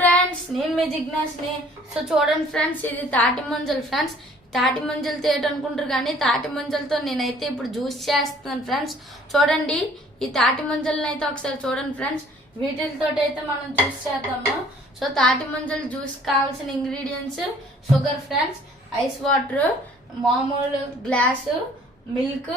Friends నేను మీ జిజ్ఞాస్ని. So చూడండి friends ఇది తాటి మంజలు ఫ్రెండ్స్. తాటి మంజలు తేట అనుకుంటారు కానీ తాటి మంజలతో నేనైతే ఇప్పుడు జ్యూస్ చేస్తున్నాను ఫ్రెండ్స్. చూడండి ఈ తాటి మంజలను అయితే ఒకసారి చూడండి ఫ్రెండ్స్. వీటితో అయితే మనం జ్యూస్ చేద్దాము. సో తాటి మంజలు జ్యూస్ కావాల్సిన ingredients sugar friends ice water మామూలు గ్లాసు మిల్క్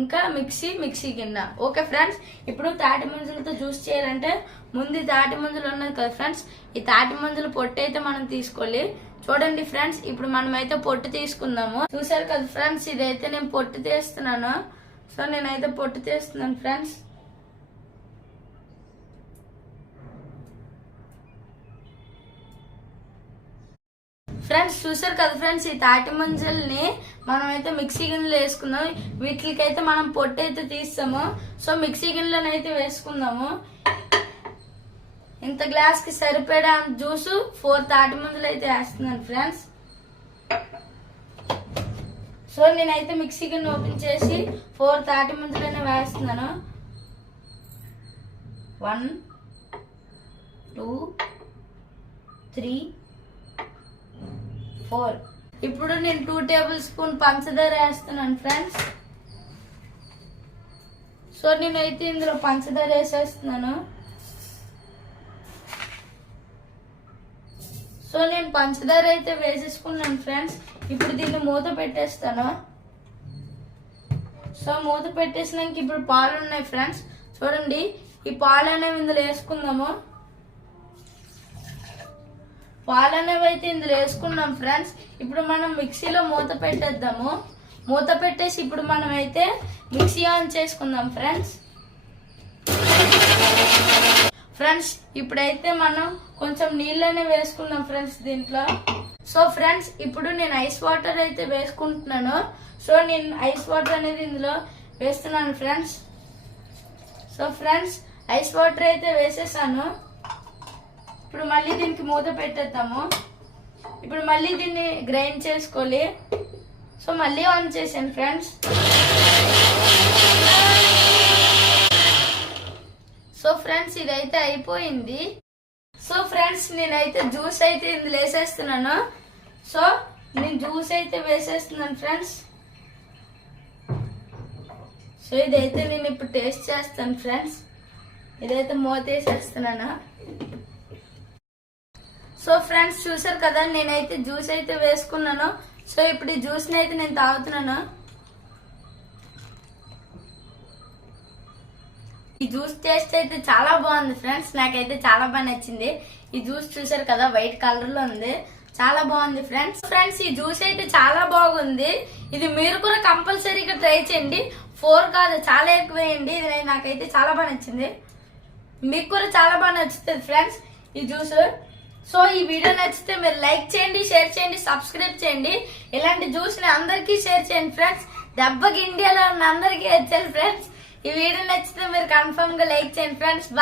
ఇంకా మిక్సీ మిక్సీ గిన్నె ఓకే ఫ్రెండ్స్ ఇప్పుడు తాటి మంజులతో జ్యూస్ చేయాలంటే ముందు తాటి మంజులు ఉన్నది కదా ఫ్రెండ్స్ ఈ తాటి మంజులు పొట్టు అయితే మనం తీసుకోవాలి. చూడండి ఫ్రెండ్స్ ఇప్పుడు మనం అయితే పొట్టు తీసుకుందాము. చూసారు కదా ఫ్రెండ్స్ ఇదైతే నేను పొట్టు తీస్తున్నాను. సో నేనైతే పొట్టు తీస్తున్నాను ఫ్రెండ్స్. ఫ్రెండ్స్ చూసారు కదా ఫ్రెండ్స్ ఈ తాటి ముంజల్ని మనం అయితే మిక్సీ గిన్నెలో వేసుకుందాం. వీటికైతే మనం పొట్టు అయితే తీస్తాము. సో మిక్సీ గిన్నెలోనైతే వేసుకుందాము. ఇంత గ్లాస్కి సరిపడా జ్యూస్ ఫోర్ తాటి మంజలు అయితే వేస్తున్నాను ఫ్రెండ్స్. సో నేనైతే మిక్సీ గిన్నె ఓపెన్ చేసి ఫోర్ తాటి ముంజలనే వేస్తున్నాను. వన్ టూ త్రీ ఫోర్ ఇప్పుడు నేను టూ టేబుల్ స్పూన్ పంచదార వేస్తున్నాను ఫ్రెండ్స్ సో నేనైతే ఇందులో పంచదార వేసేస్తున్నాను. సో నేను పంచదార అయితే వేసేసుకున్నాను ఫ్రెండ్స్ ఇప్పుడు దీన్ని మూత పెట్టేస్తాను. సో మూత పెట్టేసినాక ఇప్పుడు పాలు ఉన్నాయి ఫ్రెండ్స్ చూడండి ఈ పాలు అనేవి ఇందులో వేసుకుందాము. పాలు అనేవి అయితే ఇందులో వేసుకున్నాం ఫ్రెండ్స్ ఇప్పుడు మనం మిక్సీలో మూత పెట్టేద్దాము. మూత పెట్టేసి ఇప్పుడు మనం అయితే మిక్సీ ఆన్ చేసుకుందాం ఫ్రెండ్స్. ఫ్రెండ్స్ ఇప్పుడైతే మనం కొంచెం నీళ్ళనే వేసుకున్నాం ఫ్రెండ్స్ దీంట్లో. సో ఫ్రెండ్స్ ఇప్పుడు నేను ఐస్ వాటర్ అయితే వేసుకుంటున్నాను. సో నేను ఐస్ వాటర్ అనేది ఇందులో వేస్తున్నాను friends. So friends ice water అయితే వేసేసాను. ఇప్పుడు మళ్ళీ దీనికి మూత పెట్టేద్దాము. ఇప్పుడు మళ్ళీ దీన్ని గ్రైండ్ చేసుకోవాలి. సో మళ్ళీ ఆన్ చేశాను ఫ్రెండ్స్ సో ఫ్రెండ్స్ ఇదైతే అయిపోయింది. సో ఫ్రెండ్స్ నేనైతే జ్యూస్ అయితే ఇందులో వేసేస్తున్నాను. సో నేను జ్యూస్ అయితే వేసేస్తున్నాను ఫ్రెండ్స్ సో ఇదైతే నేను ఇప్పుడు టేస్ట్ చేస్తాను ఫ్రెండ్స్ ఇదైతే మూత వేసేస్తున్నాను. సో ఫ్రెండ్స్ చూసారు కదా నేనైతే జ్యూస్ అయితే వేసుకున్నాను. సో ఇప్పుడు ఈ జ్యూస్ని అయితే నేను తాగుతున్నాను. ఈ జ్యూస్ టేస్ట్ అయితే చాలా బాగుంది ఫ్రెండ్స్. నాకైతే చాలా బాగా నచ్చింది. ఈ జ్యూస్ చూసారు కదా వైట్ కలర్లో ఉంది. చాలా బాగుంది ఫ్రెండ్స్. ఫ్రెండ్స్ ఈ జ్యూస్ అయితే చాలా బాగుంది. ఇది మీరు కూడా కంపల్సరీగా ట్రై చేయండి. ఫోర్ కాదు చాలా ఎక్కువ వేయండి ఇది నాకైతే చాలా బాగా నచ్చింది. మీకు కూడా చాలా బాగా నచ్చుతుంది ఫ్రెండ్స్ ఈ జ్యూస్. సో ఈ వీడియో నచ్చితే మీరు లైక్ చేయండి షేర్ చేయండి సబ్స్క్రైబ్ చేయండి. ఇలాంటి జ్యూస్ని అందరికీ షేర్ చేయండి ఫ్రెండ్స్. దెబ్బకి ఇండియాలో ఉన్న అందరికీ వచ్చారు ఫ్రెండ్స్. ఈ వీడియో నచ్చితే మీరు కన్ఫర్మ్గా లైక్ చేయండి ఫ్రెండ్స్.